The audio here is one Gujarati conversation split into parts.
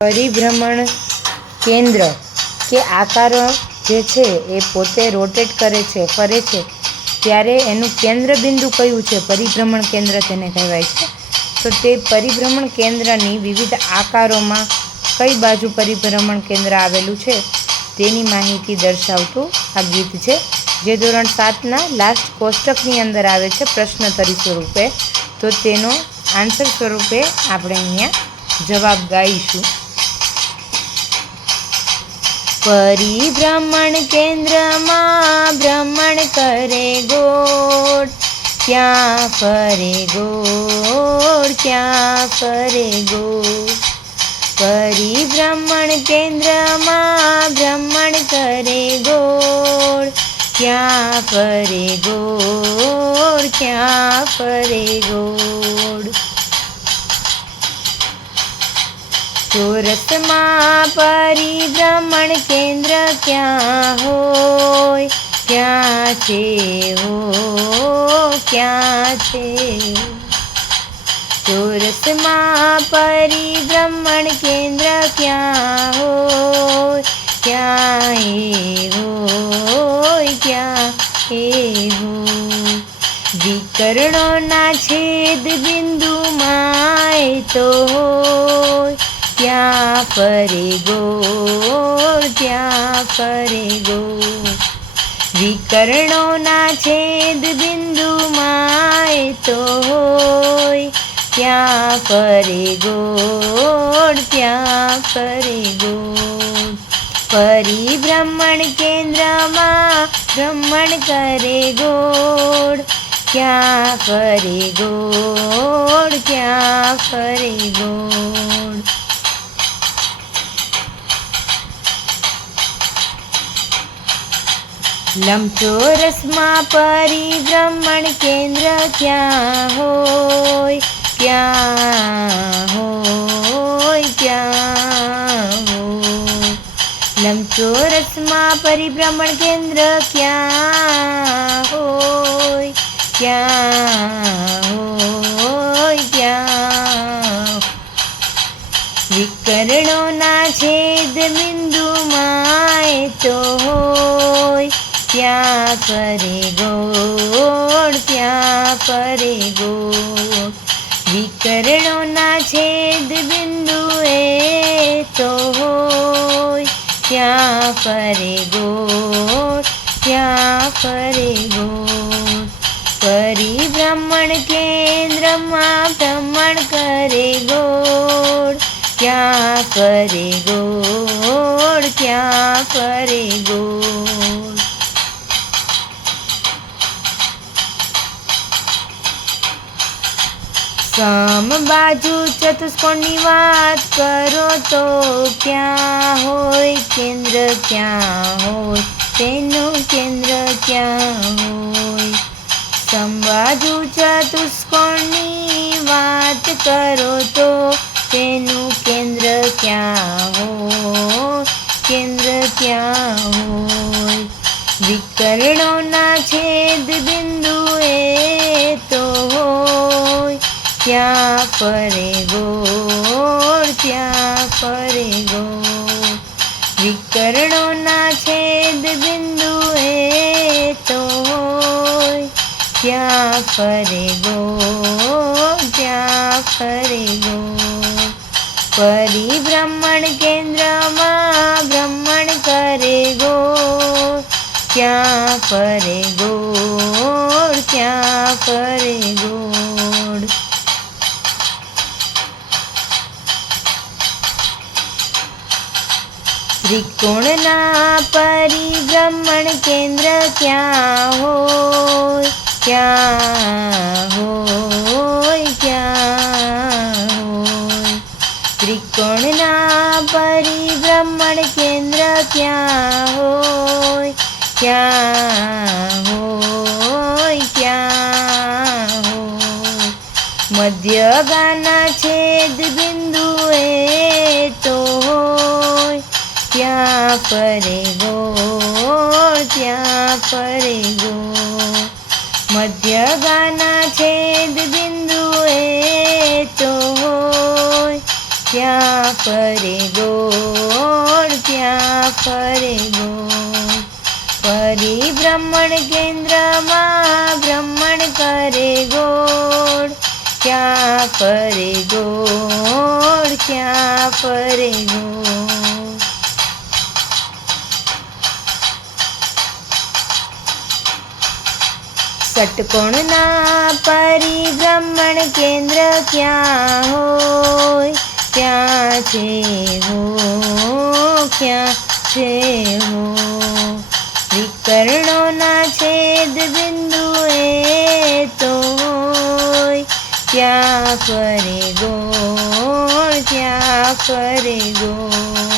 પરિભ્રમણ કેન્દ્ર કે આકારો જે છે એ પોતે રોટેટ કરે છે, ફરે છે, ત્યારે એનું કેન્દ્ર બિંદુ કયું છે? પરિભ્રમણ કેન્દ્ર તેને કહેવાય છે. તો તે પરિભ્રમણ કેન્દ્રની વિવિધ આકારોમાં કઈ બાજુ પરિભ્રમણ કેન્દ્ર આવેલું છે તેની માહિતી દર્શાવતું આ ગીત છે, જે ધોરણ 7ના લાસ્ટ કોષ્ટકની અંદર આવે છે પ્રશ્નોત્તરી સ્વરૂપે. તો તેનો આન્સર સ્વરૂપે આપણે અહીંયા જવાબ ગાઈશું. પરિભ્રમણ કેન્દ્રમાં ભ્રમણ કરે ગોળ, ક્યાં ફરે ગોળ, ક્યાં ફરે ગોળ. પરિભ્રમણ કેન્દ્રમાં ભ્રમણ કરે ગોળ, ક્યાં ફરે ગોળ, ક્યાં ફરે ગોળ. ચોરસમાં પરિભ્રમણ કેન્દ્ર ક્યાં હોય, ક્યાં છે હો, ક્યાં છે. ચોરસમાં પરિભ્રમણ કેન્દ્ર ક્યાં હોય, ક્યાં એ હોય, ક્યાં એ હોય. વિકર્ણોના છેદ બિંદુમાં એ તો હોય, ક્યાં ફરે ગોળ, ક્યાં ફરે ગોળ. વિકર્ણોના છેદ બિંદુમાં એ તો હોય, ક્યાં ફરે ગોળ, ક્યાં ફરે ગોળ. પરિભ્રમણ કેન્દ્રમાં ભ્રમણ કરે ગોળ, ક્યાં ફરે ગોળ, ક્યાં ફરે ગોળ. લંબચોરસમાં પરિભ્રમણ કેન્દ્ર ક્યાં હોય, ક્યાં હોય, ક્યાં હોય. લંબચોરસમાં પરિભ્રમણ કેન્દ્ર ક્યાં હોય, ક્યાં હોય, ક્યાં. વિકર્ણોના છેદ બિંદુમાં એ તો હોય, ક્યાં ફરે ગોળ, ક્યાં ફરે ગોળ. વિકર્ણોના છેદ બિંદુ એ તો હોય, ક્યાં ફરે ગોળ, ક્યાં ફરે ગોળ. પરિભ્રમણ કેન્દ્રમાં ભ્રમણ કરે ગોળ, ક્યાં ફરે ગોળ, ક્યાં ફરે ગોળ. સમબાજુ ચતુષ્કોણની વાત કરો તો ક્યાં હોય કેન્દ્ર, ક્યાં હોય તેનું કેન્દ્ર, ક્યાં હોય. સમબાજુ ચતુષ્કોણની વાત કરો તો તેનું કેન્દ્ર ક્યાં હોય, કેન્દ્ર ક્યાં હોય. વિકર્ણોના છેદ બિંદુ એ તો હોય, ક્યાં ફરે ગોળ, ક્યાં ફરે ગોળ. વિકર્ણોના છેદ બિંદુ એ તો હોય, ક્યાં ફરે ગોળ, ક્યાં ફરે ગોળ. પરિભ્રમણ કેન્દ્રમાં ભ્રમણ કરે ગોળ, ક્યાં ફરે ગોળ, ક્યાં ફરે ગોળ. ત્રિકોણના પરિભ્રમણ કેન્દ્ર ક્યાં હોય, ક્યાં હોય, ક્યાં હોય. ત્રિકોણના પરિભ્રમણ કેન્દ્ર ક્યાં હોય, ક્યાં હોય, ક્યાં હોય. મધ્યગાના છેદ બિંદુ એ તો હોય, ક્યાં ફરે ગોળ, ક્યાં ફરે ગોળ. મધ્યગાના છેદ બિંદુ એ તો હોય, ક્યાં ફરે ગોળ ક્યાં ફરે ગોળ પરિભ્રમણ કેન્દ્રમાં ભ્રમણ કરે ગોળ ક્યાં ફરે ગોળ ક્યાં ફરે ગોળ ષટકોણના પરિભ્રમણ કેન્દ્ર ક્યાં હોય ક્યાં છે હો ક્યાં છે હો વિકર્ણોના છેદ બિંદુ એ તો હોય ક્યાં ફરે ગોળ ક્યાં ફરે ગોળ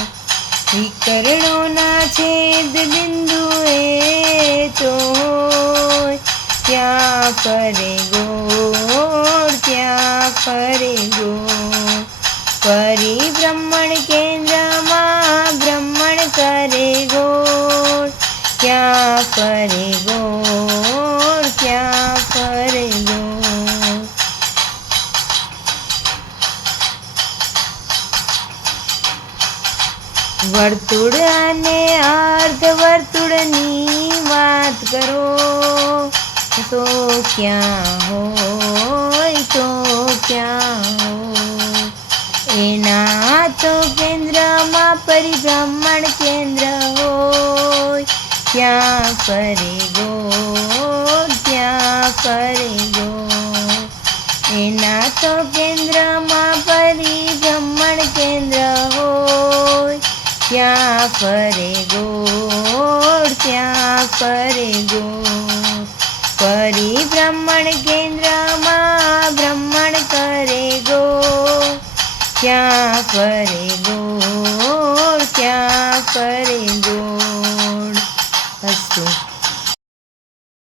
વિકર્ણોના છેદ બિંદુ એ તો હોય ક્યાં ફરે ગોળ ક્યાં ફરે ગોળ પરિભ્રમણ કેન્દ્રમાં ભ્રમણ કરે ગોળ ક્યાં ફરે ગોળ ક્યાં ફરે ગોળ વર્તુળ અને અર્ધવર્તુળની વાત કરો તો ક્યાં હોય તો ક્યાં હોય એના તો કેન્દ્રમાં પરિભ્રમણ કેન્દ્ર હોય ક્યાં ફરે ગોળ ક્યાં ફરે ગોળ એના તો કેન્દ્રમાં પરિભ્રમણ કેન્દ્ર હોય ક્યાં ફરે ગોળ ક્યાં ફરે ગોળ પરિભ્રમણ કેન્દ્રમાં ભ્રમણ કરે ગોળ ક્યાં ફરે ગોળ ક્યાં ફરે ગોળ અસ્તુ